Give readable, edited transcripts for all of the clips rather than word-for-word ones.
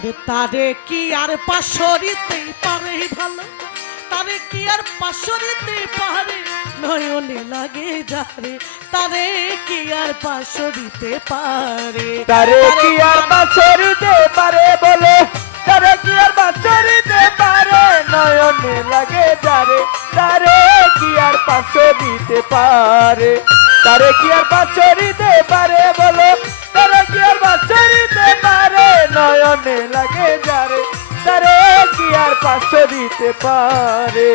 তারে কি আর পাশরিতে পারে ভালো, তারে কি আর পাশরিতে পারে, নয়নে লাগে যারে, তারে কি আর পাশরিতে পারে, তারে কি আর পাশরিতে পারে বলে, তারে কি আর পাশরিতে পারে, নয়নে লাগে যারে, তারে কি আর পাশরিতে পারে, তারে কি আর পাশরিতে পারে বলো, তারে কি আর পাশরিতে পারে, নয়নে লাগে যারে, তারে কি আর পাশরিতে পারে।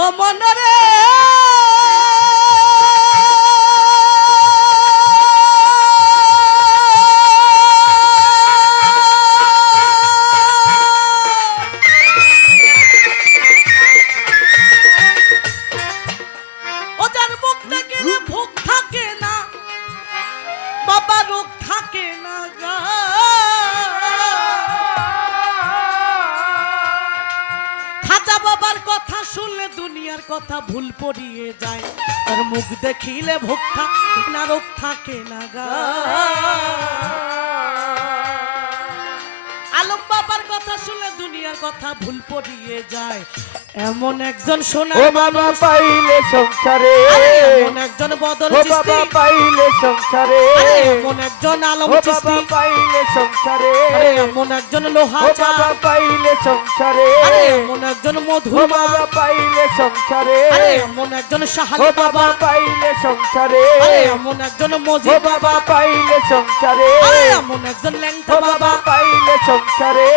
ও মনরে দুনিয়ার কথা ভুল পড়িয়ে যায়, তার মুখ দেখিলে ভোগ থাকে না, রোগ থাকে না গা। আলম বাবার কথা শুনলে দুনিয়ার কথা ভুল পড়িয়ে যায়, এমন একজন সোনা ও বাবা পাইলে সংসারে, এমন একজন বদল ও বাবা পাইলে সংসারে, এমন একজন আলম ও চিশতি বাবা পাইলে সংসারে, এমন একজন লোহা ও বাবা পাইলে সংসারে, এমন একজন মধু ও বাবা পাইলে সংসারে, এমন একজন ও সাহালি বাবা বাবা পাইলে সংসারে, এমন একজন ও মজিদ বাবা পাইলে সংসারে, এমন একজন ল্যাংটা ও বাবা বাবা পাইলে সংসারে,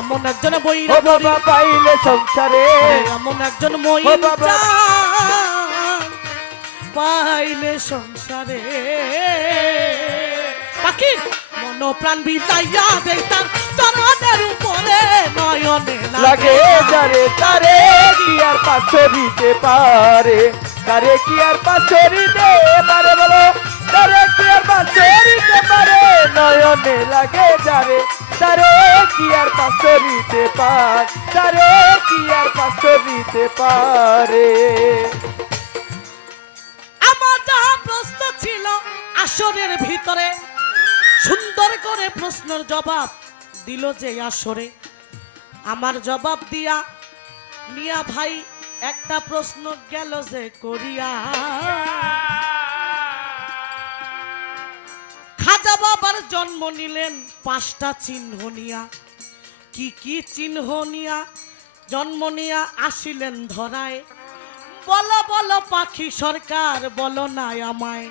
এমন একজন ও বৈরা বাবা পাইলে সংসারে, এমন একজন ও মইন বাবা পাইলে সংসারে। পাখি মন প্রাণ বিতাইয়া দেই তার চরণের উপরে, নয়নে লাগে যারে, তারে কি আর পাশরিতে পারে, তারে কি আর পাশরিতে পারে বলো, তারে কি আর পাশরিতে পারে, নয়নে লাগে যারে, তারে কি আর পাশরিতে পারে, তারে কি আর পাশরিতে পারে। আমার যাহা প্রশ্ন ছিল আসরের ভিতরে, সুন্দর করে প্রশ্নের জবাব দিল যে আসরে, আমার জবাব দিয়া মিয়া ভাই একটা প্রশ্ন গেল যে করিয়া, খাজা বাবার জন্ম নিলেন 5টা চিহ্ন নিয়া, কি কি চিহ্ন নিয়া জন্ম নিয়া আসিলেন ধরায়, বলো বলো পাখি সরকার বলো না আমায়,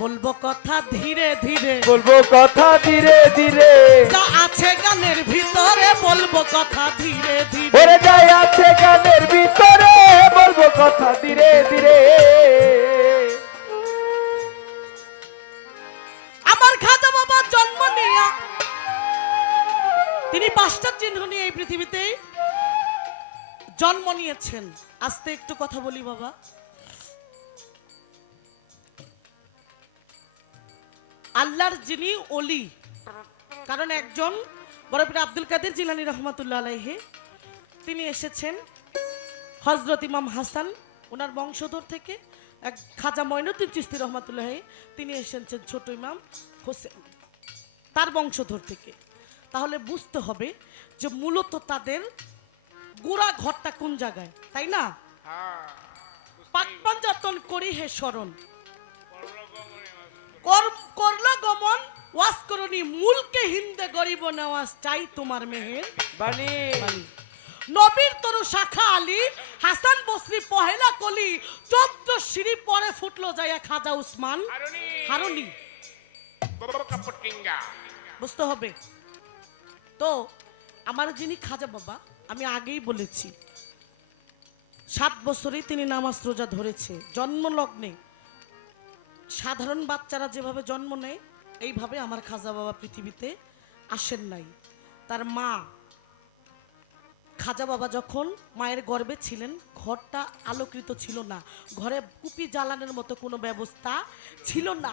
বলবো কথা ধীরে ধীরে, বলবো কথা ধীরে ধীরে, যা আছে গানের ভিতরে বলবো কথা ধীরে ধীরে, ওরে যাই আছে গানের ভিতরে বলবো কথা ধীরে ধীরে। আমার খাজা বাবার জন্ম নিয়া তিনি 5টা চিহ্ন নিয়ে এই পৃথিবীতে জন্ম নিয়েছেন। আস্তে একটু কথা বলি বাবা। আল্লাহর যিনি ওলি, কারণ একজন বড় পীর আব্দুল কাদের জিলানী রহমাতুল্লাহ আলাইহি তিনি এসেছেন হযরত ইমাম হাসান ওনার বংশধর থেকে, এক খাজা মঈনুদ্দিন চিশতি রহমাতুল্লাহ তিনি এসেছেন ছোট ইমাম হোসেন তার বংশধর থেকে। তাহলে বুঝতে হবে যে মূলত তাদের গোড়া ঘরটা কোন জায়গায়, তাই না? পাক পাঞ্জাতন করি হে শরণ, করল গমন ওয়াজ করনি, মূলকে হিন্দে গরিব নওয়াজ চাই তোমার মেহের বাণী। নবীর তরু শাখা আলী হাসান বসরি পহেলা কলি, 14 সিঁড়ি পরে ফুটলো যায় খাজা উসমান হারুনি। বুঝতে হবে তো আমার যিনি খাজা বাবা, আমি আগেই বলেছি 7 বছরেই তিনি নামাজ রোজা ধরেছে, জন্মলগ্নে সাধারণ বাচ্চারা যেভাবে জন্ম নেয় এইভাবে আমার খাজা বাবা পৃথিবীতে আসেন নাই। তার মা খাজা বাবা যখন মায়ের গর্ভে ছিলেন ঘরটা আলোকিত ছিল না, ঘরে কুপি জ্বালানোর মতো কোনো ব্যবস্থা ছিল না।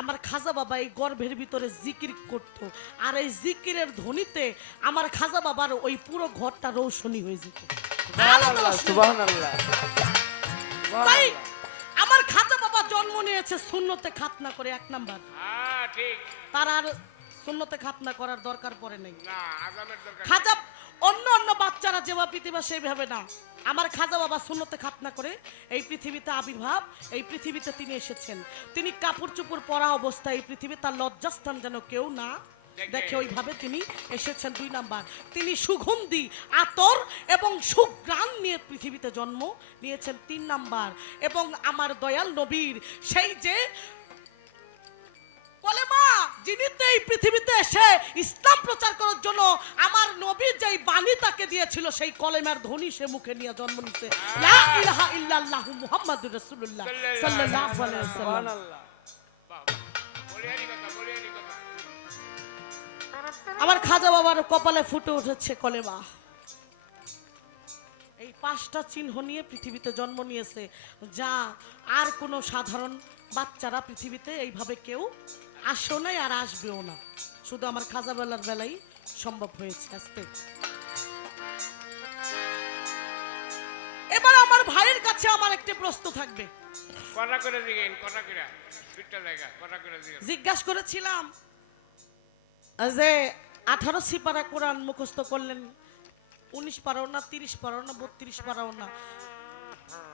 আমার খাজা বাবা এই গর্ভের ভিতরে জিকির করত, আর এই জিকিরের ধ্বনিতে আমার খাজা বাবার ওই পুরো ঘরটা রৌশনী হয়ে যেত। সুবহানাল্লাহ। তাই আমার খাজা বাবা জন্ম নিয়েছে সুন্নতে খাতনা করে, 1 নাম্বার। তার আর সুন্নতে খাতনা করার দরকার পড়ে নাই। না আজানের দরকার খাজা অন্য অন্য বাচ্চারা যেভাবে পৃথিবী সেইভাবে না, আমার খাজা বাবা সুন্নতে খাতনা করে এই পৃথিবীতে আবির্ভাব, এই পৃথিবীতে তিনি এসেছেন। তিনি কাপড় চোপড় পরা অবস্থায় এই পৃথিবী তার লজ্জাস্থান যেন কেউ না দেখে, ওইভাবে তিনি এসেছেন। 2 নাম্বার, তিনি সুগন্ধি আতর এবং সুঘ্রাণ নিয়ে পৃথিবীতে জন্ম নিয়েছেন। 3 নাম্বার, এবং আমার দয়াল নবীর সেই যে কলেমা, যিনি তো এই পৃথিবীতে এসে ইসলাম প্রচার করার জন্য আমার নবী যেই বাণী তাকে দিয়েছিল, সেই কলেমার ধ্বনি সে মুখে নিয়ে জন্ম নিতে। লা ইলাহা ইল্লাল্লাহু মুহাম্মাদুর রাসূলুল্লাহ সাল্লাল্লাহু আলাইহি ওয়াসাল্লাম। সুবহানাল্লাহ। বাবা বলিয়ারি কথা বলিয়ারি কথা আমার খাজা বাবার কপালে ফুটে উঠেছে কলেমা। এই 5টা চিহ্ন নিয়ে পৃথিবীতে জন্ম নিয়েছে, যা আর কোনো সাধারণ বাচ্চারা পৃথিবীতে এইভাবে কেউ আসেও নাই আর আসবেও না, শুধু আমার খাজা বেলার বেলাই সম্ভব হয়েছে আসতে। এবার আমার ভাইয়ের কাছে আমার একটি প্রশ্ন থাকবে। কথা করে দিগেন, কথা করে পিঠটা লাগা, কথা করে দিগেন। জিজ্ঞাসা করেছিলাম যে 18 সিপারা কোরআন মুখস্থ করলেন, 19 পারাও না, 30 পারাও না, 32 পারাও না,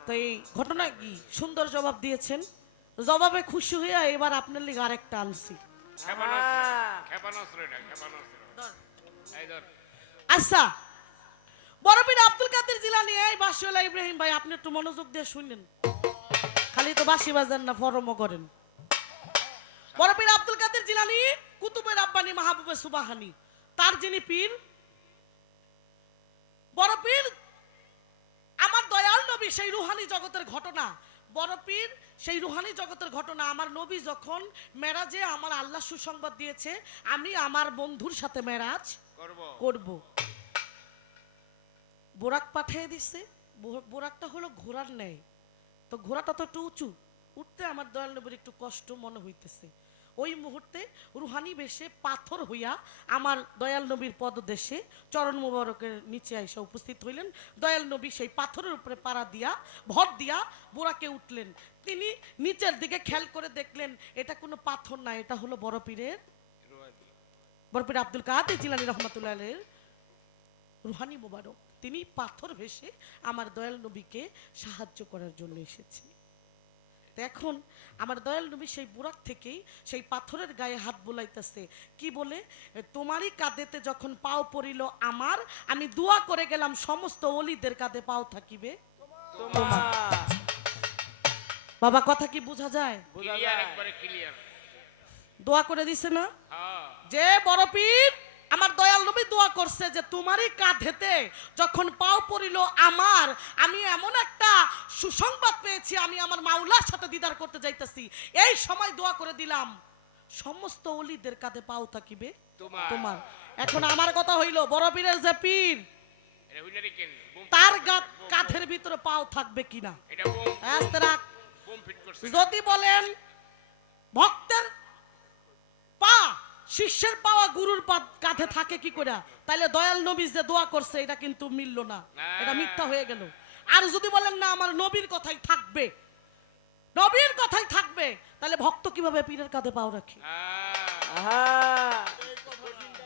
তো এই ঘটনা কি? সুন্দর জবাব দিয়েছেন। জবাবে খুশি হইয়া এবার আপনার লিগে আরেকটা আনছি। ক্ষেপণাস্ত্র এটা, ক্ষেপণাস্ত্র। এই ধর। আচ্ছা, বড় পীর আব্দুল কাদের জিলানী, এই বাসিওয়ালা ইব্রাহিম ভাই, আপনি একটু মনোযোগ দিয়ে শুনলেন, খালি তো বাঁশি বাজান না, ফরমও করেন। বড় পীর আব্দুল কাদের জিলানী কুতুবে রাব্বানি মাহবুবে সুবহানি, তার যিনি পীর, বড় পীর আমার দয়াল নবী, সেই রুহানি জগতের ঘটনা, বড় পীর সেই রুহানি জগতের ঘটনা। আমার নবী যখন মেরাজে আমার আল্লাহ সুসংবাদ দিয়েছে আমি আমার বন্ধুর সাথে মেরাজ করব, বোরাক পাঠিয়ে দিছে। বোরাকটা হলো ঘোড়ার ন্যায়, তো ঘোড়াটা তো একটু উঁচু, উঠতে আমার দয়াল নবীর একটু কষ্ট মনে হইতেছে। ওই মুহূর্তে রুহানি বেশে পাথর হইয়া আমার দয়াল নবীর পদদেশে চরণ মুবারকের নিচে এসে উপস্থিত হইলেন। দয়াল নবী সেই পাথরের উপরে পাড়া দিয়া ভর দিয়া বোরাকে উঠলেন। তিনি নিচের দিকে খেয়াল করে দেখলেন এটা কোনো পাথর না, এটা হলো বড় পীরের, বড় পীর আব্দুল কাদের জিলানী রহমাতুল্লাহ আলাইহির রুহানি মুবারক। তিনি পাথর ভেসে আমার দয়াল নবীকে সাহায্য করার জন্য এসেছে। এখন আমার দয়াল নবী সেই বুরাক থেকেই সেই পাথরের গায়ে হাত বুলাইতেছে, কি বলে? তোমারই কাঁধেতে যখন পাও পড়িল আমার, আমি দোয়া করে গেলাম সমস্ত ওলিদের কাঁধে পাও থাকিবে তোমার। বাবা কথা কি বোঝা যায়? ক্লিয়ার, একবারে ক্লিয়ার। দোয়া করে দিছে না হ্যাঁ, যে বড় পীর আমার দয়াল নবী দোয়া করছে যে তোমারই কাঁধেতে যখন পাও পড়িল আমার, আমি এমন একটা সুসংবাদ পেয়েছি, আমি আমার মাওলার সাথে দিদার করতে যাইতেছি। এই সময় দোয়া করে দিলাম সমস্ত ওলিদের কাঁধে পাও থাকিবে তোমার। এখন আমার কথা হইল বড় পীরের যে পীর, এটা হুইনারি কেন তার কাঁধের ভিতরে পাও থাকবে কিনা এটা বোম আস্তে রাখ। বোম ফিট করছে। যদি বলেন ভক্তের পা শিষ্যের পাওয়া গুরুর কাঁধে থাকে কি করে, তাইলে দয়াল নবী যে দোয়া করছে এটা কিন্তু মিলল না, এটা মিথ্যা হয়ে গেল। আর যদি বলেন না আমার নবীর কথাই থাকবে, নবীর কথাই থাকবে, তাহলে ভক্ত কিভাবে পীরের কাঁধে পাও রাখে? আহা,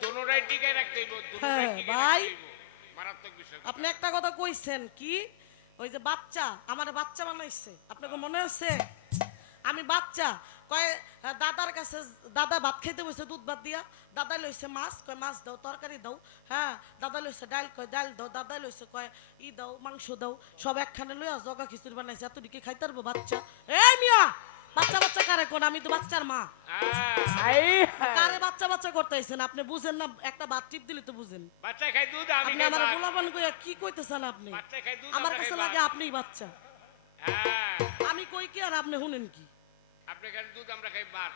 দোনোটাই টিকায় রাখতে হইব, দোনোটাই হ্যাঁ, টিকায় ভাই। রাখতে হইব। মারাত্মক বিষয়। আপনি একটা কথা কইছেন কি, ওই যে বাচ্চা, আমার বাচ্চা বানাইছে, আপনাকে মনে আছে? আমি বাচ্চা কয় দাদার কাছে, দাদা ভাত খাইতে বসে দুধ ভাত দিয়া, দাদা লইছে মাছ, কয় মাছ দাও, তরকারি দাও, হ্যাঁ দাদা লইছে ডাল, কয় ডাল দাও, দাদা লইছে কয় ই দাও, মাংস দাও, সব একখানে লইয়া জগা খিচুড়ি বানাইছে। এত দিকে খাইতে পারবো বাচ্চা? এই মিয়া, বাচ্চা বাচ্চা কারে কোন? আমি তো বাচ্চার মা। আই কারে বাচ্চা বাচ্চা করতেছেন আপনি? বুঝেন না, একটা ভাত টিপ দিলে তো বুঝেন। বাচ্চা খাই দুধ, আমি আপনি খাই আমার ভাত। গোলাবান কইয়া কি কইতেছেন আপনি? বাচ্চা খাই দুধ, আমার আমরা কাছে খাই লাগে ভাত। আপনিই বাচ্চা, হ্যাঁ, আমি কই কি আর আপনি শুনেন কি? আপনি খাই দুধ, আমরা খাই ভাত।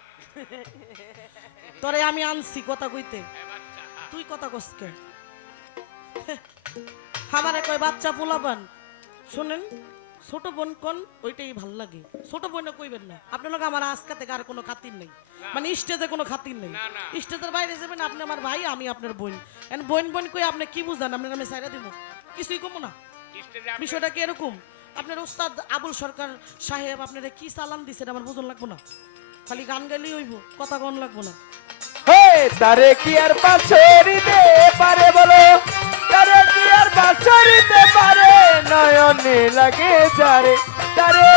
তোরে আমি আনছি কথা কইতে, এই বাচ্চা, হ্যাঁ। তুই কথা কসকে আমারে কয় বাচ্চা পোলাবান। শুনেন, ছোট বোন কোন ওইটাই ভাল লাগে, ছোট বোন কইবেন না। আপনার লোক আমার আজকে থেকে আর কোনো খাতির নেই, মানে স্টেজে কোনো খাতির নেই। না, না। স্টেজের বাইরে যাবেন, আপনি আমার ভাই, আমি আপনার বোন। এন্ড বোন বোন কই আপনি কি বুঝান? আপনার আমি সাইরা দিব, কিছুই কমো না। স্টেজে আপনি- বিষয়টা কি এরকম? আপনার উস্তাদ আবুল সরকার সাহেব আপনারা কি চালান দিছেন আমার বুঝন লাগবো না, খালি গান গাইলেই হইব, কথা কন লাগবো না। হে তারে কি আর পাশরিতে পারে বলো, তারে কি আর পাশরিতে পারে, নয়নে লাগে যারে, তারে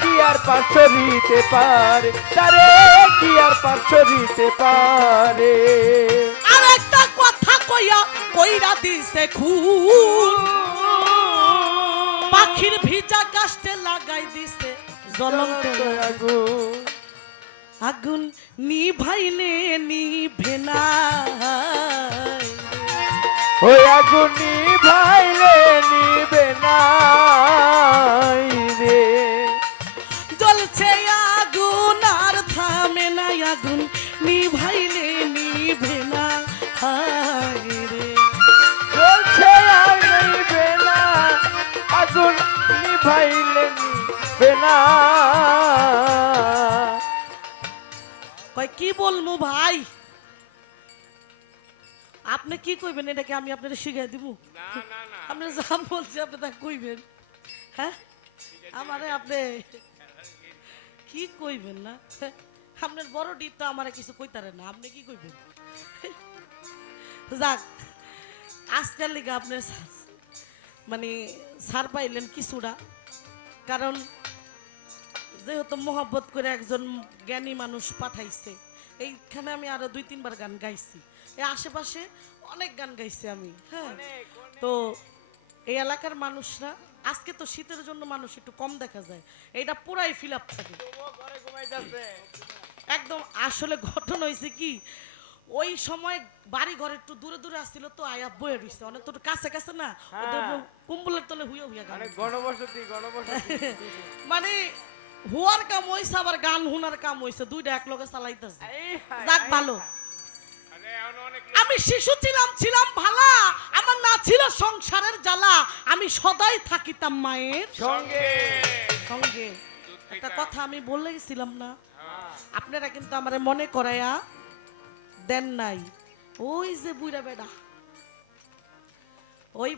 কি আর পাশরিতে পারে, তারে কি আর পাশরিতে পারে। আর একটা কথা কইরা দিছে খুন, পাখির ভিজা কাষ্টে লাগাই দিছে জ্বলন্ত আগুন, আগুন নিভাইলে নিভে না, ওই আগুন নিভাইলে নিবে নাই রে। জ্বলছে আগুন আর থামে না, আগুন নিভাইলে নিভে না, হায় রে। জ্বলছে আর নিবে না, আগুন নিভাইলে নিবে না। কয় কি বলবো ভাই, আপনি কি কইবেন এটাকে আমি আপনাদের শিখাই দিব? না না না আপনি যা বলছি আপনি তা কইবেন, হ্যাঁ আমারে আপনি কি কইবেন না? আপনার বড় ডি তো আমারে কিছু কইতারে না, আপনি কি কইবেন? যাক, আজকাল লিগা আপনার মানে ছাড় পাইলেন কিছুটা, কারণ যেহেতু মোহাব্বত করে একজন জ্ঞানী মানুষ পাঠাইছে, এইখানে আমি আরো 2-3 বার গান গাইছি, এই আশেপাশে অনেক গান গাইছি আমি, হ্যাঁ। তো এই এলাকার মানুষরা, আজকে তো শীতের জন্য মানুষ একটু কম দেখা যায়, এটা পুরাই ফিল আপ থাকে একদম। আসলে ঘটনা হয়েছে কি, ওই সময় বাড়ি ঘর একটু দূরে দূরে আসছিল, তো আয়া বয়ে রইছে অনেক, তো কাছে কাছে না, ওদের কুম্বলের তলে হুইয়া হুইয়া গান, গণবসতি গণবসতি মানে হুয়ার কাম হইছে আবার গান হুনার কাম হইছে, দুইটা এক লগে চালাইতেছে। যাক ভালো, আরে এখন অনেক আমি শিশু ছিলাম ভালা, আমার না ছিল সংসারের জ্বালা, আমি সদাই থাকিতাম মায়ের সঙ্গে। সঙ্গে। একটা কথা আমি বলে গেছিলাম না, আপনারা কিন্তু আমারে মনে করাইয়া দেন নাই। ওই যে বুইরা বেডা, ওই